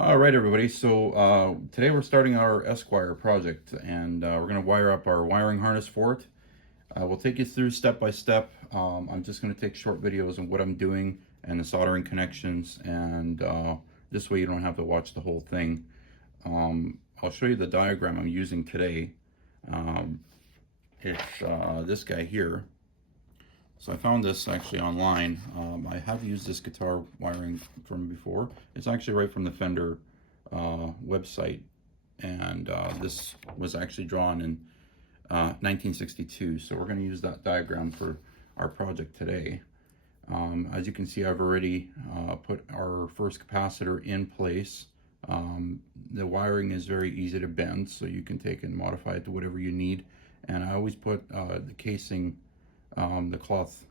All right, everybody. So today we're starting our Esquire project, and we're going to wire up our wiring harness for it. We'll take you through step by step. I'm just going to take short videos of what I'm doing and the soldering connections, and this way you don't have to watch the whole thing. I'll show you the diagram I'm using today. Um, it's this guy here. So I found this actually online. I have used this guitar wiring from before. It's actually right from the Fender website, and this was actually drawn in 1962. So we're going to use that diagram for our project today. As you can see, I've already put our first capacitor in place. The wiring is very easy to bend, so you can take and modify it to whatever you need. And I always put the casing, the cloth,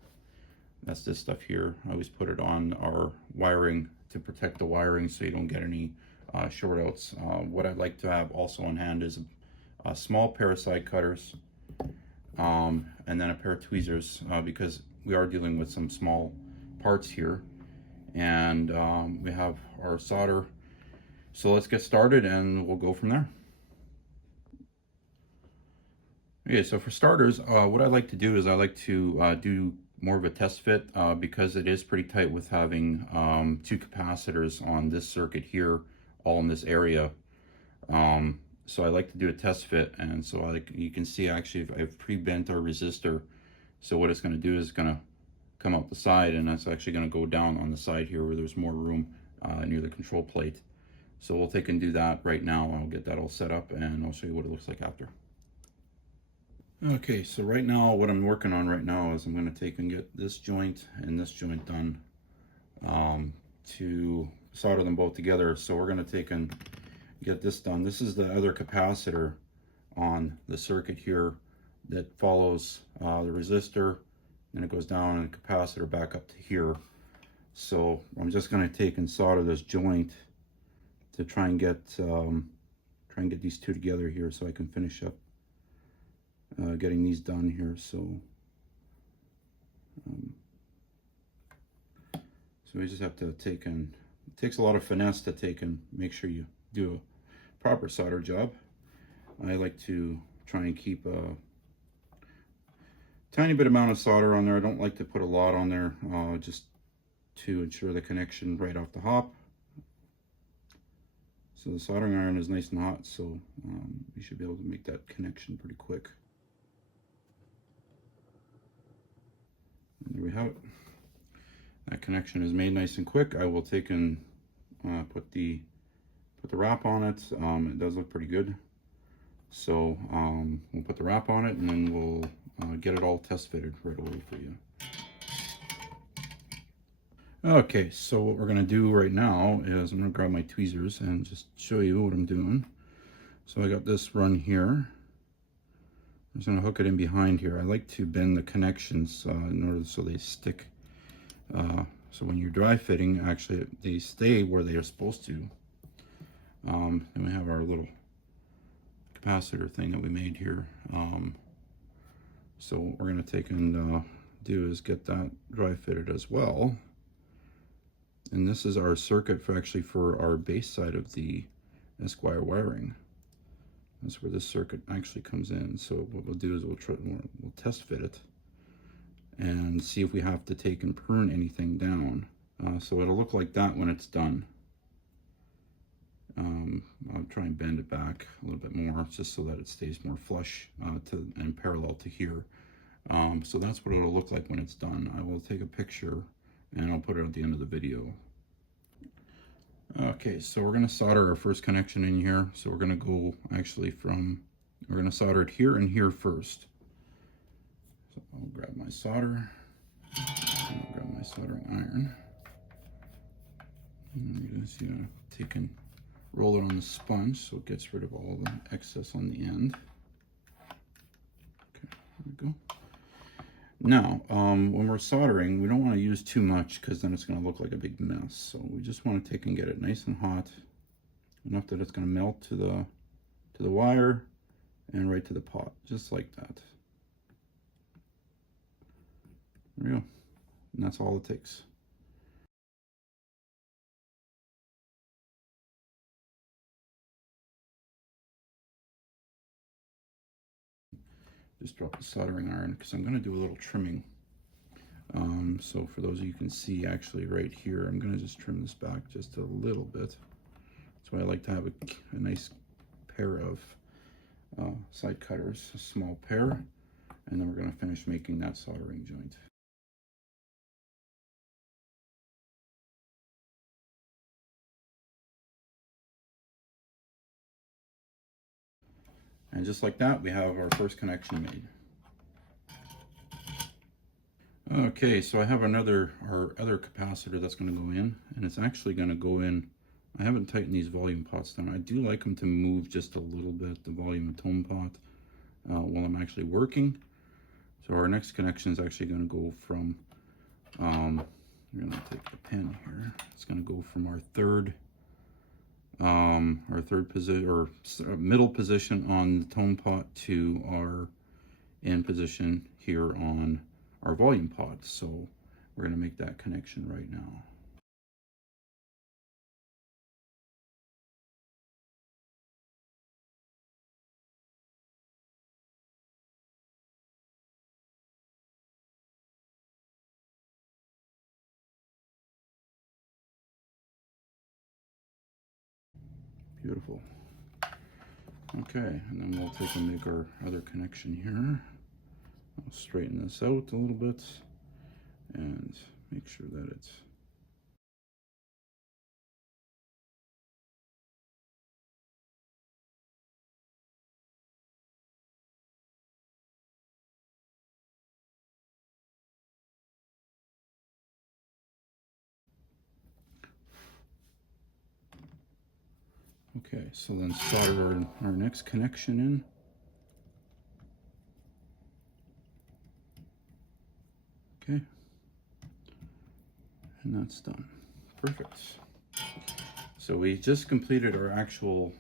that's this stuff here, I always put it on our wiring to protect the wiring so you don't get any short outs. What I'd like to have also on hand is a small pair of side cutters, and then a pair of tweezers, because we are dealing with some small parts here. And we have our solder. So let's get started and we'll go from there. Okay, so for starters, what I like to do is I like to do more of a test fit because it is pretty tight with having two capacitors on this circuit here, all in this area. So I like to do a test fit, and so you can see actually I've pre-bent our resistor. So what it's going to do is going to come out the side, and that's actually going to go down on the side here where there's more room near the control plate. So we'll take and do that right now. I'll get that all set up and I'll show you what it looks like after. Okay, so right now what I'm working on right now is I'm going to take and get this joint and this joint done to solder them both together. So we're going to take and get this done. This is the other capacitor on the circuit here that follows the resistor, and it goes down and the capacitor back up to here. So I'm just going to take and solder this joint to try and get these two together here so I can finish up getting these done here. So we just have to take and, it takes a lot of finesse to take and make sure you do a proper solder job. I like to try and keep a tiny bit amount of solder on there. I don't like to put a lot on there, just to ensure the connection right off the hop. So the soldering iron is nice and hot, so you should be able to make that connection pretty quick. And there we have it. That connection is made nice and quick. I will take and put the wrap on it. It does look pretty good. So we'll put the wrap on it, and then we'll get it all test fitted right away for you. Okay, so what we're gonna do right now is I'm gonna grab my tweezers and just show you what I'm doing. So I got this run here. I'm just gonna hook it in behind here. I like to bend the connections in order so they stick. So when you're dry fitting, actually they stay where they are supposed to. Then we have our little capacitor thing that we made here. So what we're gonna take and do is get that dry fitted as well. And this is our circuit for our base side of the Esquire wiring. That's where this circuit actually comes in. So what we'll do is we'll test fit it and see if we have to take and prune anything down. So it'll look like that when it's done. I'll try and bend it back a little bit more just so that it stays more flush and parallel to here. So that's what it'll look like when it's done. I will take a picture and I'll put it at the end of the video. Okay, so we're going to solder our first connection in here. So we're going to go actually we're going to solder it here and here first. So I'll grab my solder, and I'll grab my soldering iron. And you're just going to take and roll it on the sponge so it gets rid of all the excess on the end. Okay, there we go. Now, when we're soldering, we don't want to use too much because then it's going to look like a big mess. So we just want to take and get it nice and hot, enough that it's going to melt to the wire and right to the pot, just like that. There we go. And that's all it takes. just drop the soldering iron because I'm going to do a little trimming. So for those of you who can see, actually right here, I'm going to just trim this back just a little bit. That's why I like to have a nice pair of side cutters, a small pair, and then we're going to finish making that soldering joint. And just like that, we have our first connection made. Okay, so I have our other capacitor that's going to go in, and it's actually going to go in. I haven't tightened these volume pots down. I do like them to move just a little bit, the volume and tone pot, while I'm actually working. So our next connection is actually going to go from, we're going to take the pen here. It's going to go from our third position, or middle position on the tone pot, to our end position here on our volume pot. So we're going to make that connection right now. Beautiful. Okay, and then we'll take and make our other connection here. I'll straighten this out a little bit and make sure that it's okay. So then solder our next connection in. Okay, and that's done. Perfect. So we just completed our actual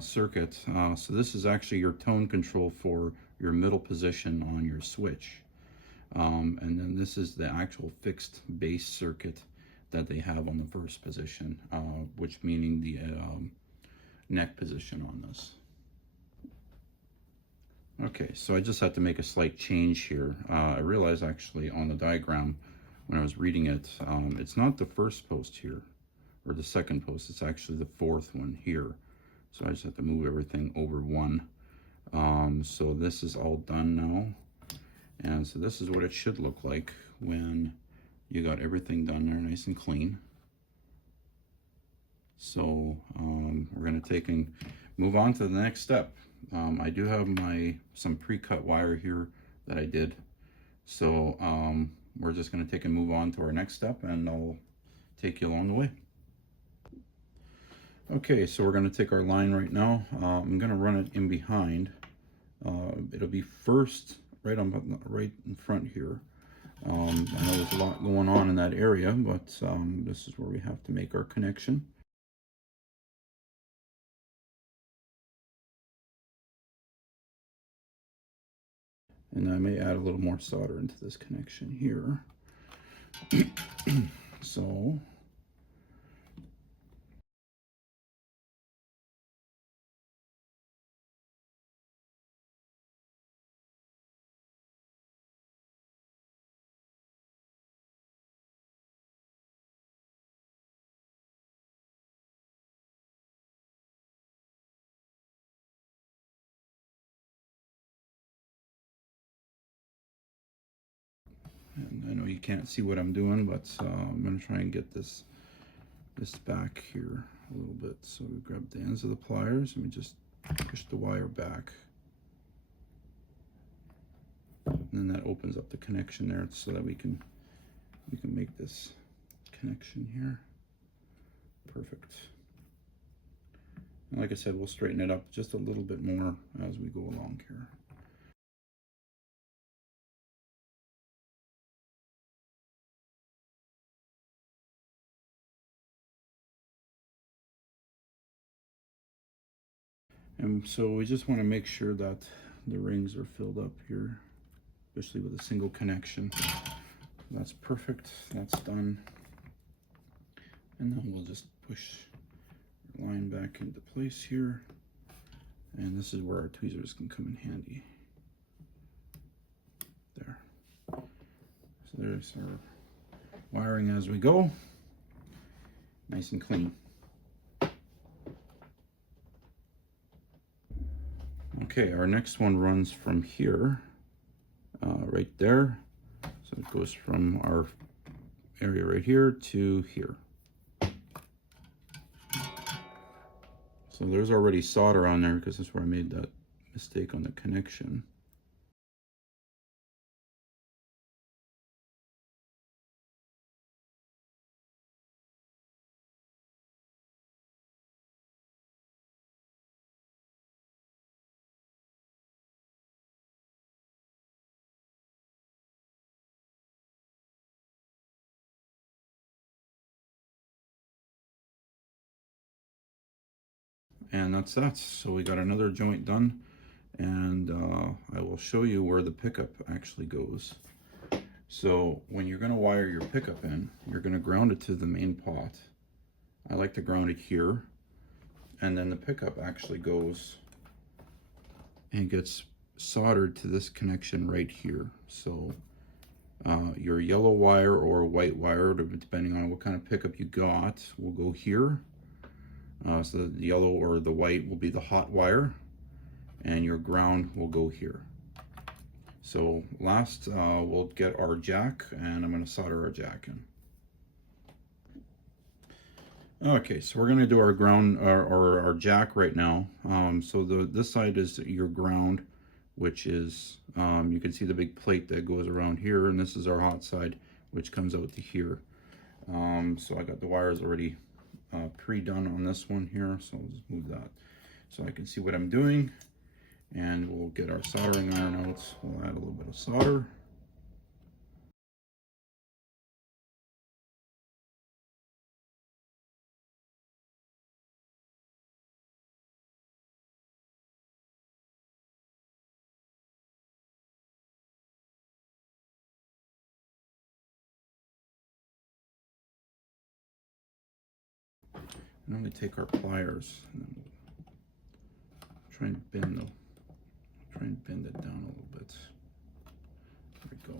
circuit. So this is actually your tone control for your middle position on your switch. And then this is the actual fixed bass circuit that they have on the first position, which meaning the neck position on this. Okay, so I just had to make a slight change here. I realized actually on the diagram when I was reading it, it's not the first post here or the second post, it's actually the fourth one here. So I just have to move everything over one. So this is all done now. And so this is what it should look like when you got everything done there nice and clean. So we're going to take and move on to the next step. I do have some pre-cut wire here that I did. So we're just going to take and move on to our next step, and I'll take you along the way. Okay, so we're going to take our line right now. I'm going to run it in behind. It'll be first right in front here. I know there's a lot going on in that area, but this is where we have to make our connection. And I may add a little more solder into this connection here. So and I know you can't see what I'm doing, but I'm going to try and get this back here a little bit. So we grab the ends of the pliers and we just push the wire back. And then that opens up the connection there so that we can make this connection here. Perfect. And like I said, we'll straighten it up just a little bit more as we go along here. And so we just want to make sure that the rings are filled up here, especially with a single connection. That's perfect. That's done. And then we'll just push our line back into place here. And this is where our tweezers can come in handy. So there's our wiring as we go, nice and clean. Okay, our next one runs from here, right there. So it goes from our area right here to here. So there's already solder on there because that's where I made that mistake on the connection. And that's that. So we got another joint done, and I will show you where the pickup actually goes. So when you're going to wire your pickup in, you're going to ground it to the main pot. I like to ground it here, and then the pickup actually goes and gets soldered to this connection right here. So your yellow wire or white wire, depending on what kind of pickup you got, will go here. So the yellow or the white will be the hot wire, and your ground will go here. So last we'll get our jack, and I'm going to solder our jack in. Okay, so we're going to do our ground or our jack right now. So this side is your ground, which is you can see the big plate that goes around here, and this is our hot side, which comes out to here. So I got the wires already pre-done on this one here, so I'll just move that so I can see what I'm doing, and we'll get our soldering iron out. We'll add a little bit of solder. And then we take our pliers and then we'll try and bend it down a little bit. There we go.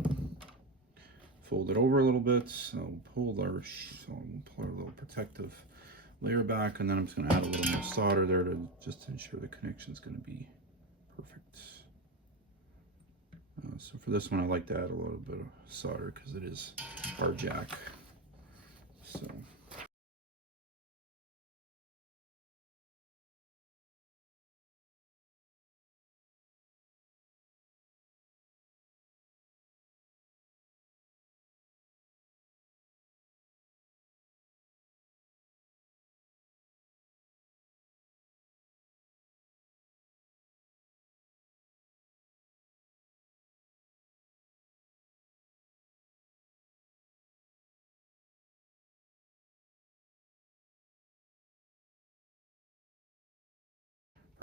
Fold it over a little bit. So we'll pull our little protective layer back, and then I'm just going to add a little more solder there to just ensure the connection is going to be perfect. So for this one, I like to add a little bit of solder because it is our jack. So.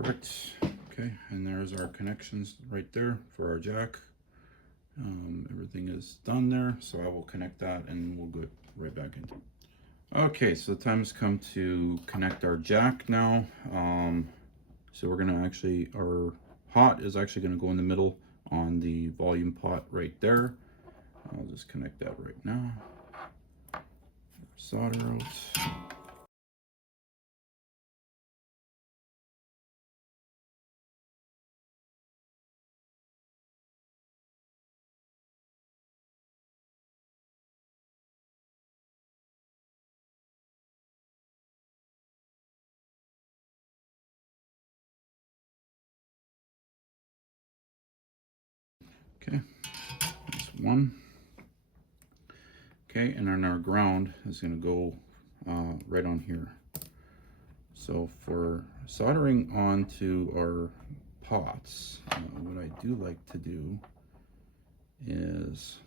Perfect. Okay, and there's our connections right there for our jack. Everything is done there, so I will connect that and we'll go right back into it. Okay, so the time has come to connect our jack now. So we're gonna actually, our hot is actually gonna go in the middle on the volume pot right there. I'll just connect that right now. Solder out. Okay, that's one. Okay, and then our ground is going to go right on here. So for soldering onto our pots, what I do like to do is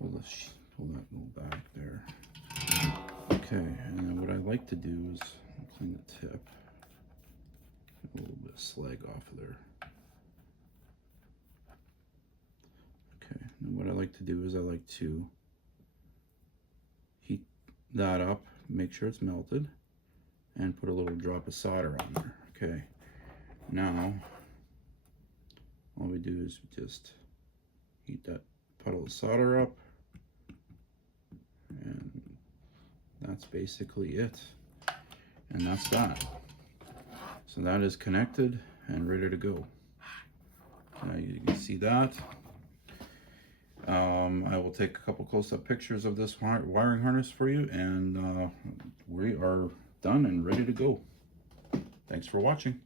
pull that little back there. Okay, and then what I like to do is clean the tip. Get a little bit of slag off of there. Okay, and what I like to do is I like to heat that up, make sure it's melted, and put a little drop of solder on there. Okay, now all we do is just heat that puddle of solder up, and that's basically it. And that's that. So that is connected and ready to go. Now you can see that. I will take a couple close-up pictures of this wiring harness for you, and we are done and ready to go. Thanks for watching.